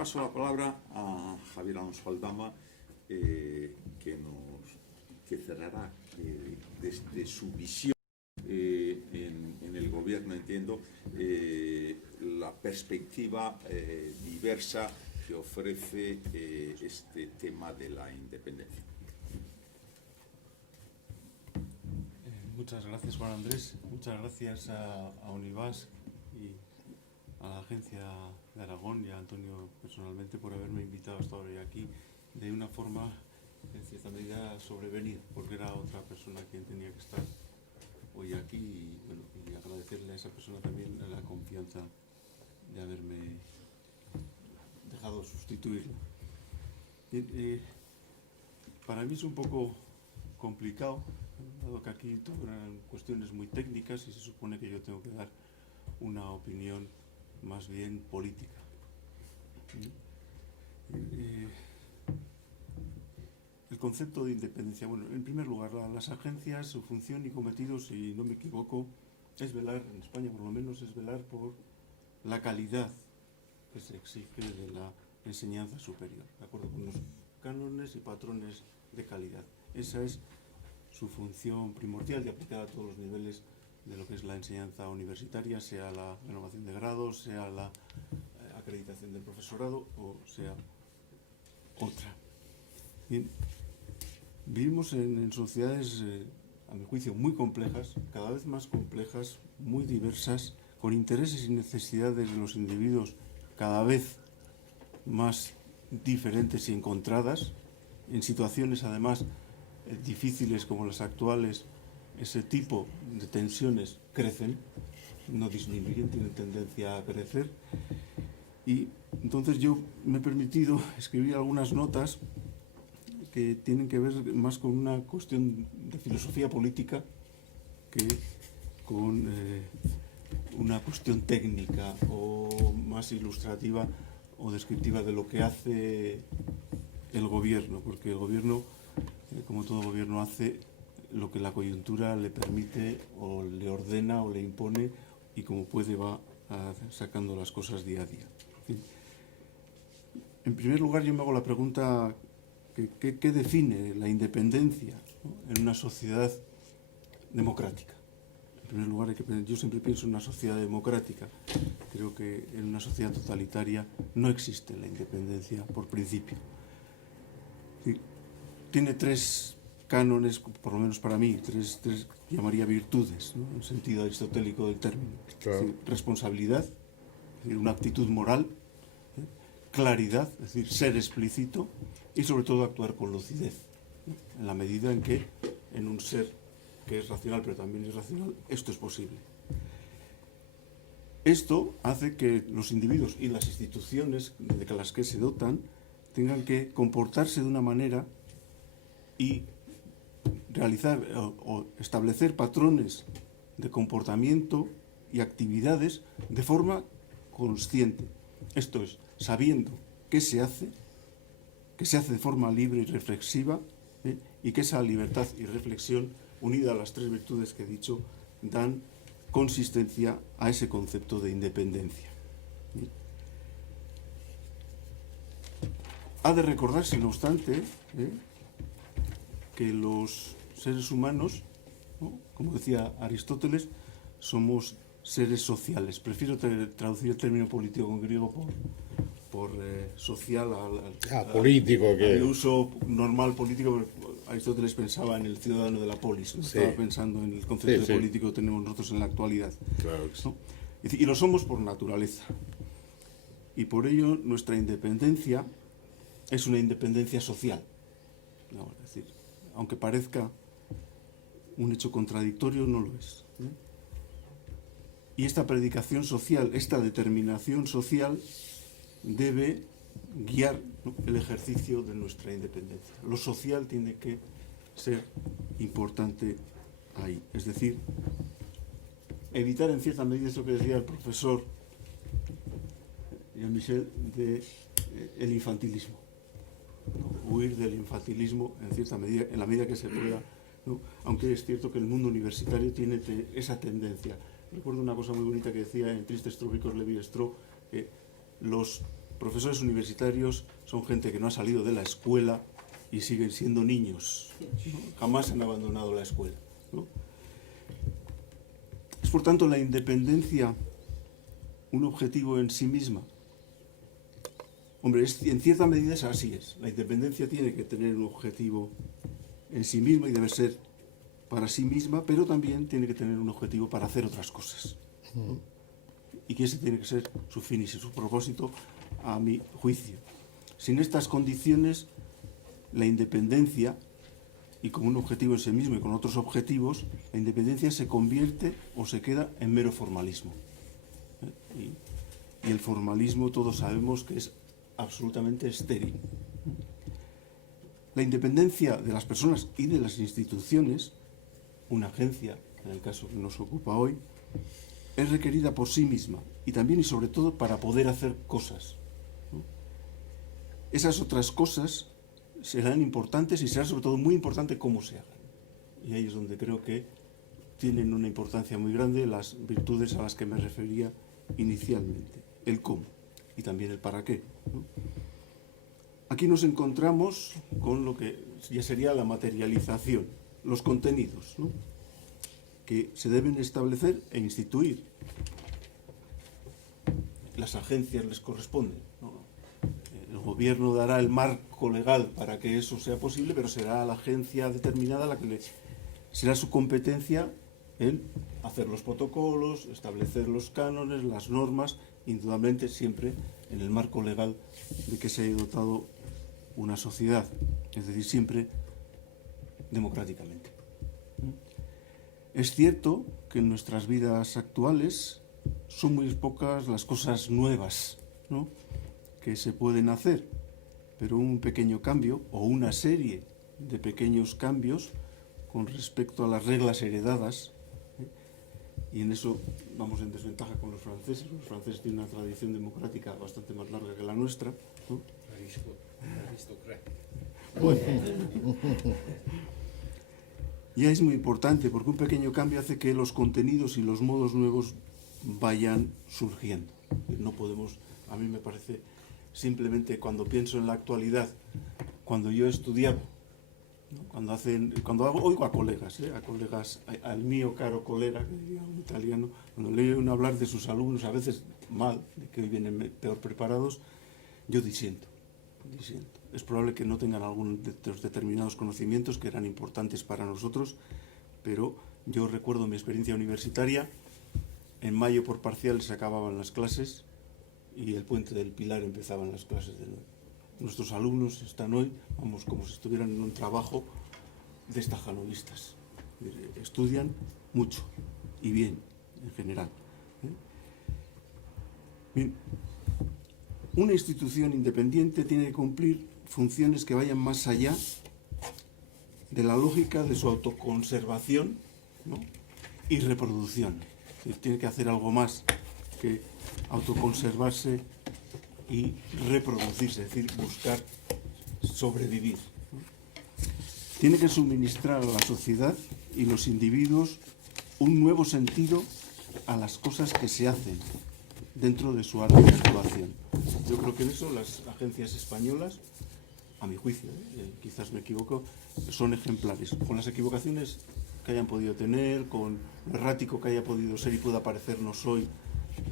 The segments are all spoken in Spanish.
Paso la palabra a Javier Alonso Aldama, que cerrará desde su visión en el gobierno, entiendo, la perspectiva diversa que ofrece este tema de la independencia. Muchas gracias, Juan Andrés. Muchas gracias a Univas y a la Agencia de Aragón y a Antonio personalmente por haberme invitado a estar hoy aquí de una forma, en cierta medida, sobrevenida, porque era otra persona quien tenía que estar hoy aquí y agradecerle a esa persona también la confianza de haberme dejado sustituirlo. Para mí es un poco complicado, dado que aquí eran cuestiones muy técnicas y se supone que yo tengo que dar una opinión más bien política. El concepto de independencia. Bueno, en primer lugar, las agencias, su función y cometido, si no me equivoco, es velar, en España por lo menos, es velar por la calidad que se exige de la enseñanza superior, de acuerdo con los cánones y patrones de calidad. Esa es su función primordial y aplicada a todos los niveles de lo que es la enseñanza universitaria, sea la renovación de grados, sea la acreditación del profesorado o sea otra. Bien, vivimos en sociedades, a mi juicio, muy complejas, cada vez más complejas, muy diversas, con intereses y necesidades de los individuos cada vez más diferentes y encontradas, en situaciones además difíciles como las actuales. Ese tipo de tensiones crecen, no disminuyen, tienen tendencia a crecer. Y entonces yo me he permitido escribir algunas notas que tienen que ver más con una cuestión de filosofía política que con una cuestión técnica o más ilustrativa o descriptiva de lo que hace el gobierno, porque el gobierno, como todo gobierno, hace lo que la coyuntura le permite o le ordena o le impone y como puede va sacando las cosas día a día. En primer lugar, yo me hago la pregunta, ¿qué define la independencia, ¿no?, en una sociedad democrática? En primer lugar, yo siempre pienso en una sociedad democrática. Creo que en una sociedad totalitaria no existe la independencia por principio. Tiene tres cánones, por lo menos para mí, tres llamaría virtudes, ¿no?, en el sentido aristotélico del término. Claro. Es decir, responsabilidad, es decir, una actitud moral, claridad, es decir, ser explícito, y sobre todo actuar con lucidez, ¿no?, en la medida en que en un ser que es racional pero también es racional, esto es posible. Esto hace que los individuos y las instituciones de las que se dotan tengan que comportarse de una manera y realizar o establecer patrones de comportamiento y actividades de forma consciente. Esto es, sabiendo qué se hace de forma libre y reflexiva, y que esa libertad y reflexión, unida a las tres virtudes que he dicho, dan consistencia a ese concepto de independencia. Ha de recordarse, no obstante, que los seres humanos, ¿no?, como decía Aristóteles, somos seres sociales. Prefiero traducir el término político con griego por social político, al uso normal político. Aristóteles pensaba en el ciudadano de la polis, ¿no? Sí. Estaba pensando en el concepto de político que tenemos nosotros en la actualidad. Claro que sí. ¿No? Y lo somos por naturaleza. Y por ello nuestra independencia es una independencia social, ¿no? Es decir, aunque parezca un hecho contradictorio, no lo es, ¿no? Y esta predicación social, esta determinación social, debe guiar, ¿no?, el ejercicio de nuestra independencia. Lo social tiene que ser importante ahí. Es decir, evitar en cierta medida eso que decía el profesor Jean-Michel el infantilismo, ¿no? Huir del infantilismo en cierta medida, en la medida que se pueda, ¿no?, aunque es cierto que el mundo universitario tiene esa tendencia. Recuerdo una cosa muy bonita que decía en Tristes trópicos Levi-Strauss, que los profesores universitarios son gente que no ha salido de la escuela y siguen siendo niños, ¿no? Jamás han abandonado la escuela, ¿no? Es por tanto la independencia un objetivo en sí misma. Hombre, en cierta medida así es. La independencia tiene que tener un objetivo en sí misma y debe ser para sí misma, pero también tiene que tener un objetivo para hacer otras cosas, ¿no? Y que ese tiene que ser su fin y su propósito, a mi juicio. Sin estas condiciones, la independencia, y como un objetivo en sí mismo y con otros objetivos, la independencia se convierte o se queda en mero formalismo. Y el formalismo todos sabemos que es absolutamente estéril. La independencia de las personas y de las instituciones, una agencia, en el caso que nos ocupa hoy, es requerida por sí misma y también y sobre todo para poder hacer cosas, ¿no? Esas otras cosas serán importantes y será sobre todo muy importante cómo se hagan. Y ahí es donde creo que tienen una importancia muy grande las virtudes a las que me refería inicialmente, el cómo y también el para qué, ¿no? Aquí nos encontramos con lo que ya sería la materialización, los contenidos, ¿no?, que se deben establecer e instituir. Las agencias les corresponden, ¿no? El gobierno dará el marco legal para que eso sea posible, pero será la agencia determinada la que será su competencia el hacer los protocolos, establecer los cánones, las normas, indudablemente siempre en el marco legal de que se haya dotado una sociedad, es decir, siempre democráticamente. Es cierto que en nuestras vidas actuales son muy pocas las cosas nuevas, ¿no?, que se pueden hacer, pero un pequeño cambio o una serie de pequeños cambios con respecto a las reglas heredadas, y en eso vamos en desventaja con los franceses. Los franceses tienen una tradición democrática bastante más larga que la nuestra, ¿no? Bueno, ya es muy importante porque un pequeño cambio hace que los contenidos y los modos nuevos vayan surgiendo. No podemos, a mí me parece, simplemente cuando pienso en la actualidad, cuando yo estudiaba, ¿no?, oigo a colegas, al mío caro colega, que diría un italiano, cuando le oigo hablar de sus alumnos, a veces mal, de que hoy vienen peor preparados, yo disiento. Es probable que no tengan algunos de los determinados conocimientos que eran importantes para nosotros, pero yo recuerdo mi experiencia universitaria. En mayo por parciales se acababan las clases y el Puente del Pilar empezaban las clases de nuevo. Nuestros alumnos están hoy, vamos, como si estuvieran en un trabajo de estajanovistas. Estudian mucho y bien, en general. Bien. Una institución independiente tiene que cumplir funciones que vayan más allá de la lógica de su autoconservación, ¿no?, y reproducción. Tiene que hacer algo más que autoconservarse y reproducirse, es decir, buscar sobrevivir, ¿no? Tiene que suministrar a la sociedad y los individuos un nuevo sentido a las cosas que se hacen dentro de su área de actuación. Yo creo que en eso las agencias españolas, a mi juicio, quizás me equivoco, son ejemplares, con las equivocaciones que hayan podido tener, con lo errático que haya podido ser y pueda parecernos hoy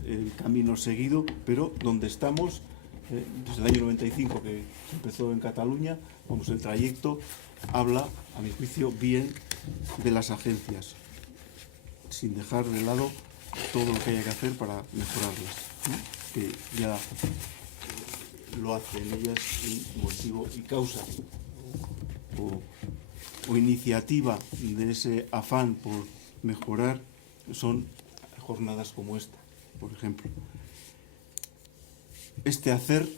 el camino seguido, pero donde estamos, desde el año 95 que se empezó en Cataluña, vamos, el trayecto habla, a mi juicio, bien de las agencias, sin dejar de lado todo lo que haya que hacer para mejorarlas, ¿no?, que ya lo hacen ellas y motivo y causa o iniciativa de ese afán por mejorar son jornadas como esta, por ejemplo. Este hacer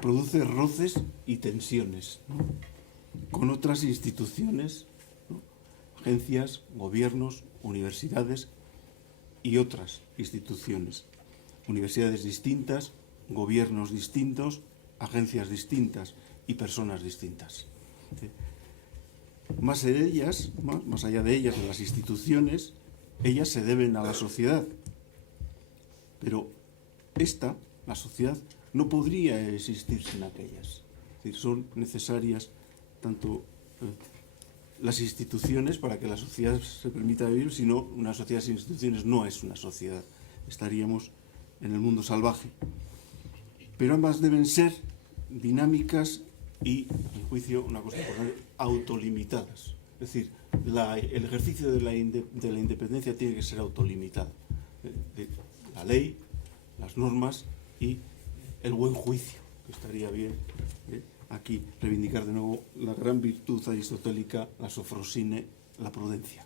produce roces y tensiones, ¿no?, con otras instituciones, ¿no?, agencias, gobiernos, universidades y otras instituciones. Universidades distintas, gobiernos distintos, agencias distintas y personas distintas. Más allá de ellas, de las instituciones, ellas se deben a la sociedad. Pero la sociedad, no podría existir sin aquellas. Es decir, son necesarias tanto las instituciones para que la sociedad se permita vivir, sino una sociedad sin instituciones no es una sociedad. Estaríamos en el mundo salvaje. Pero ambas deben ser dinámicas y, a mi juicio, una cosa importante, autolimitadas. Es decir, el ejercicio de la independencia tiene que ser autolimitado. La ley, las normas y el buen juicio, que estaría bien aquí reivindicar de nuevo la gran virtud aristotélica, la sofrosine, la prudencia.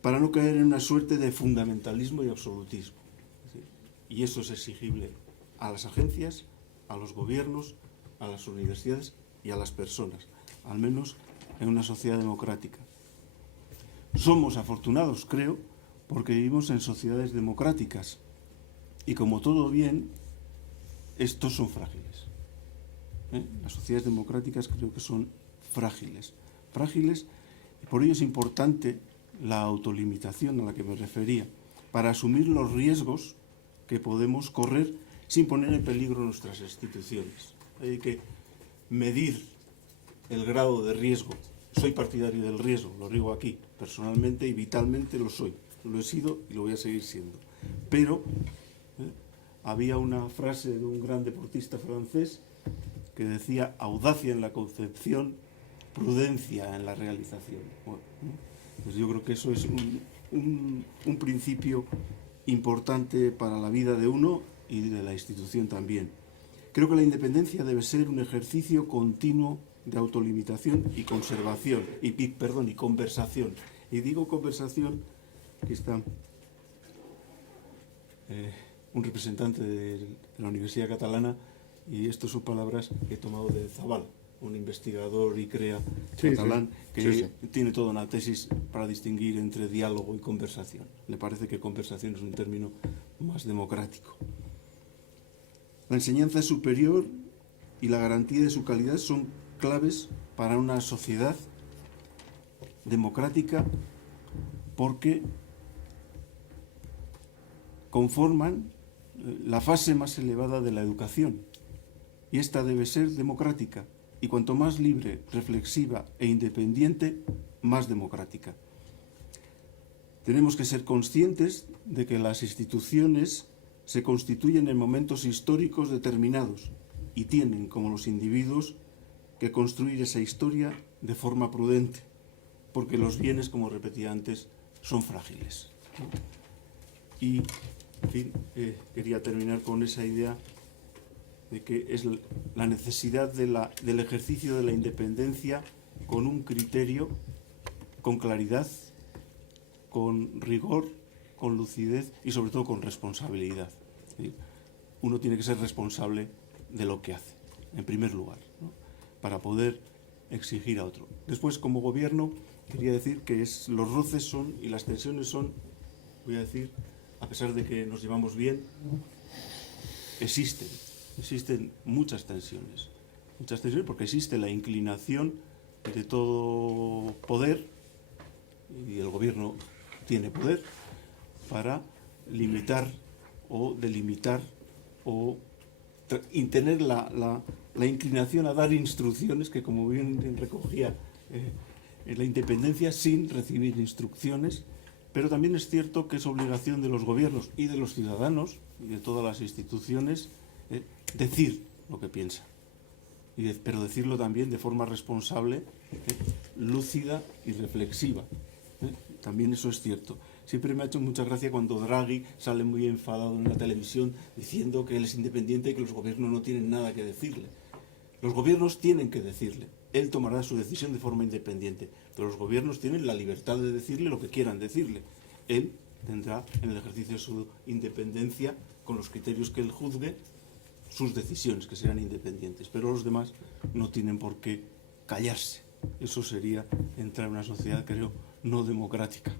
Para no caer en una suerte de fundamentalismo y absolutismo. Y eso es exigible a las agencias, a los gobiernos, a las universidades y a las personas, al menos en una sociedad democrática. Somos afortunados, creo, porque vivimos en sociedades democráticas y, como todo bien, estos son frágiles. Las sociedades democráticas creo que son frágiles, y por ello es importante la autolimitación a la que me refería, para asumir los riesgos que podemos correr sin poner en peligro nuestras instituciones. Hay que medir el grado de riesgo. Soy partidario del riesgo, lo digo aquí, personalmente y vitalmente lo soy. Lo he sido y lo voy a seguir siendo. Pero había una frase de un gran deportista francés que decía: audacia en la concepción, prudencia en la realización. Bueno, pues yo creo que eso es un principio importante para la vida de uno y de la institución también. Creo que la independencia debe ser un ejercicio continuo de autolimitación y conservación, y conversación. Y digo conversación, aquí está un representante de la Universidad Catalana, y estas son palabras que he tomado de Zabal, un investigador y catalán, que tiene toda una tesis para distinguir entre diálogo y conversación. Le parece que conversación es un término más democrático. La enseñanza superior y la garantía de su calidad son claves para una sociedad democrática, porque conforman la fase más elevada de la educación, y esta debe ser democrática, y cuanto más libre, reflexiva e independiente, más democrática. Tenemos que ser conscientes de que las instituciones se constituyen en momentos históricos determinados y tienen, como los individuos, que construir esa historia de forma prudente, porque los bienes, como repetía antes, son frágiles. Y, en fin, quería terminar con esa idea de que es la necesidad del ejercicio de la independencia con un criterio, con claridad, con rigor, con lucidez y sobre todo con responsabilidad. ¿Sí? Uno tiene que ser responsable de lo que hace, en primer lugar, ¿no?, para poder exigir a otro. Después, como gobierno, quería decir que los roces son y las tensiones son, voy a decir, a pesar de que nos llevamos bien, existen muchas tensiones porque existe la inclinación de todo poder, y el gobierno tiene poder, para limitar o delimitar o tener la inclinación a dar instrucciones que, como bien recogía la independencia, sin recibir instrucciones. Pero también es cierto que es obligación de los gobiernos y de los ciudadanos y de todas las instituciones decir lo que piensan, pero decirlo también de forma responsable, lúcida y reflexiva. También eso es cierto. Siempre me ha hecho mucha gracia cuando Draghi sale muy enfadado en la televisión diciendo que él es independiente y que los gobiernos no tienen nada que decirle. Los gobiernos tienen que decirle. Él tomará su decisión de forma independiente, pero los gobiernos tienen la libertad de decirle lo que quieran decirle. Él tendrá, en el ejercicio de su independencia, con los criterios que él juzgue, sus decisiones, que serán independientes, pero los demás no tienen por qué callarse. Eso sería entrar en una sociedad, creo, no democrática.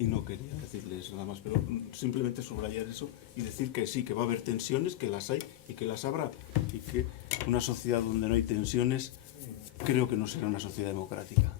Y no quería decirles nada más, pero simplemente subrayar eso y decir que sí, que va a haber tensiones, que las hay y que las habrá, y que una sociedad donde no hay tensiones creo que no será una sociedad democrática.